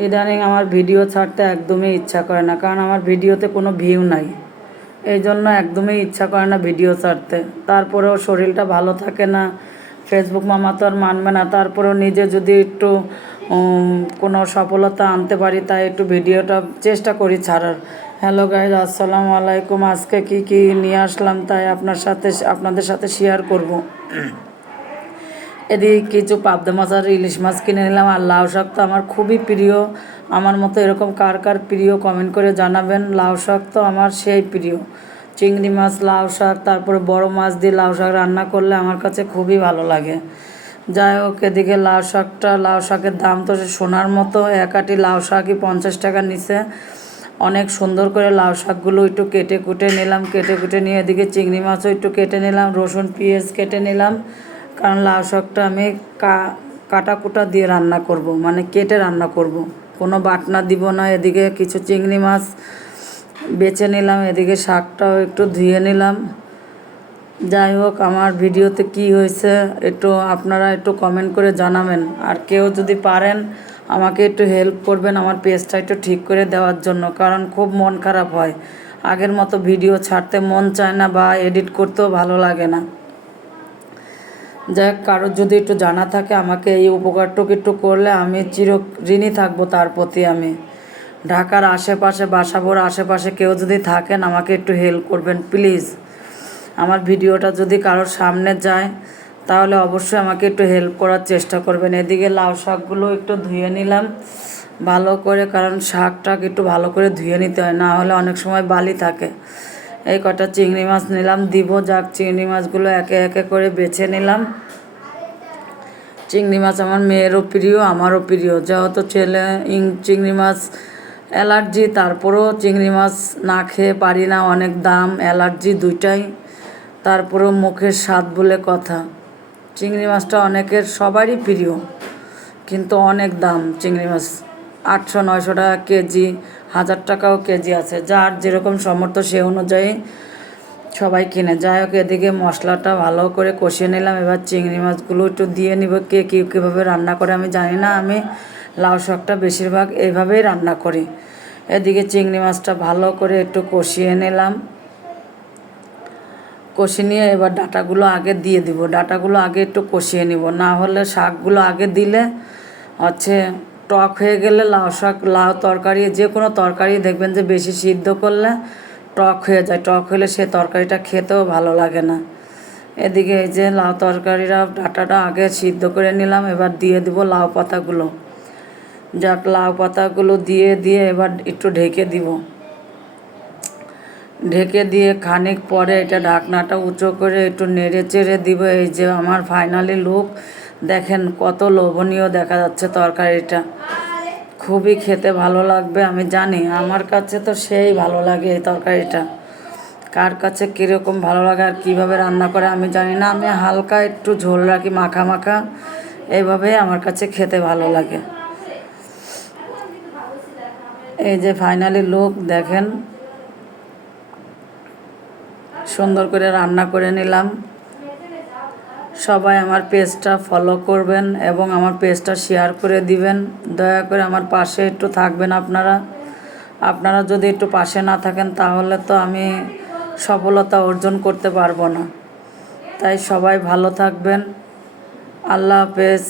ইদানিং আমার ভিডিও ছাড়তে একদমই ইচ্ছা করে না, কারণ আমার ভিডিওতে কোনো ভিউ নাই। এই জন্য একদমই ইচ্ছা করে না ভিডিও ছাড়তে। তারপরেও শরীরটা ভালো থাকে না, ফেসবুক মামা তো আর মানবে না। তারপরেও নিজে যদি একটু কোনো সফলতা আনতে পারি, তাই একটু ভিডিওটা চেষ্টা করি ছাড়ার। হ্যালো গাইজ, আসসালামু আলাইকুম। আজকে কি নিয়ে আসলাম তাই আপনাদের সাথে শেয়ার করব। এদিকে কিছু পাবদা মাছ আর ইলিশ মাছ কিনে নিলাম। আর লাউ শাক তো আমার খুবই প্রিয়। আমার মতো এরকম কার কার প্রিয় কমেন্ট করে জানাবেন। লাউ শাক তো আমার সেই প্রিয়। চিংড়ি মাছ, লাউ শাক, তারপরে বড় মাছ দিয়ে লাউ শাক রান্না করলে আমার কাছে খুবই ভালো লাগে। যাই হোক, এদিকে লাউ শাকের দাম তো সোনার মতো। এক আটি লাউ শাকই 50 টাকা নিচে। অনেক সুন্দর করে লাউ শাকগুলো একটু কেটে কুটে নিলাম। কেটে কুটে নিয়ে এদিকে চিংড়ি মাছও একটু কেটে নিলাম, রসুন পেঁয়াজ কেটে নিলাম। কারণ লাউ শাকটা আমি কাটা কুটা দিয়ে রান্না করব, মানে কেটে রান্না করব, কোনো বাটনা দিব না। এদিকে কিছু চিংড়ি মাছ বেছে নিলাম, এদিকে শাকটাও একটু ধুয়ে নিলাম। যাই হোক, আমার ভিডিওতে কি হয়েছে আপনারা একটু কমেন্ট করে জানাবেন। আর কেউ যদি পারেন আমাকে একটু হেল্প করবেন আমার পেজটা একটু ঠিক করে দেওয়ার জন্য, কারণ খুব মন খারাপ হয়। আগের মতো ভিডিও ছাড়তে মন চায় না বা এডিট করতেও ভালো লাগে না। যাই হোক, কারোর যদি একটু জানা থাকে আমাকে এই উপকারটুকু একটু করলে আমি চিরঋণী থাকবো তার প্রতি। আমি ঢাকার আশেপাশে, বাসাবোর আশেপাশে কেউ যদি থাকেন আমাকে একটু হেল্প করবেন প্লিজ। আমার ভিডিওটা যদি কারোর সামনে যায় তাহলে অবশ্যই আমাকে একটু হেল্প করার চেষ্টা করবেন। এদিকে লাউ শাকগুলো একটু ধুয়ে নিলাম ভালো করে, কারণ শাকটাক একটু ভালো করে ধুয়ে নিতে হয়, না হলে অনেক সময় বালি থাকে। এই কটা চিংড়ি মাছ নিলাম দিব। যাক, চিংড়ি মাছগুলো একে একে করে বেছে নিলাম। চিংড়ি মাছ আমার মেয়েরও প্রিয়, আমারও প্রিয়। যেহেতু চিংড়ি মাছ অ্যালার্জি, তারপরেও চিংড়ি মাছ না খেয়ে পারি না। অনেক দাম, অ্যালার্জি দুইটাই। তারপরেও মুখের স্বাদ বলে কথা। চিংড়ি মাছটা সবারই প্রিয়, কিন্তু অনেক দাম। চিংড়ি মাছ 800-900 টাকা কেজি, 1000 টাকাও কেজি আছে। যার যেরকম সামর্থ্য সে অনুযায়ী সবাই কিনে। যাই হোক, এদিকে মশলাটা ভালো করে কষিয়ে নিলাম। এবার চিংড়ি মাছগুলো একটু দিয়ে নিব। কে কীভাবে রান্না করে আমি জানি না, আমি লাউ শাকটা বেশিরভাগ এইভাবেই রান্না করি। এদিকে চিংড়ি মাছটা ভালো করে একটু কষিয়ে নিলাম। কষিয়ে নিয়ে এবার ডাঁটাগুলো আগে দিয়ে দিব। ডাঁটাগুলো আগে একটু কষিয়ে নিব, না হলে শাকগুলো আগে দিলে টক হয়ে গেলে লাউ তরকারি, যে কোনো তরকারি দেখবেন যে বেশি সিদ্ধ করলে টক হয়ে যায়। টক হলে সে তরকারিটা খেতেও ভালো লাগে না। এদিকে এই যে ডাঁটাটা আগে সিদ্ধ করে নিলাম। এবার দিয়ে দিব লাউ পাতাগুলো। যাক, লাউ পাতাগুলো দিয়ে এবার একটু ঢেকে দিব। ঢেকে দিয়ে খানিক পরে এটা ঢাকনাটা উঁচু করে একটু নেড়ে চেড়ে দিব। এই যে আমার ফাইনালি লুক দেখেন, কত লোভনীয় দেখা যাচ্ছে তরকারিটা। খুবই খেতে ভালো লাগবে আমি জানি। আমার কাছে তো সেই ভালো লাগে এই তরকারিটা। কার কাছে কীরকম ভালো লাগে আর কীভাবে রান্না করে আমি জানি না। আমি হালকা একটু ঝোল রাখি, মাখা মাখা, এইভাবেই আমার কাছে খেতে ভালো লাগে। এই যে ফাইনালি লুক দেখেন, সুন্দর করে রান্না করে নিলাম। সবাই আমার পেজটা ফলো করবেন এবং আমার পেজটা শেয়ার করে দিবেন। দয়া করে আমার পাশে একটু থাকবেন আপনারা যদি একটু পাশে না থাকেন তাহলে তো আমি সফলতা অর্জন করতে পারবো না। তাই সবাই ভালো থাকবেন। আল্লাহ হাফেজ।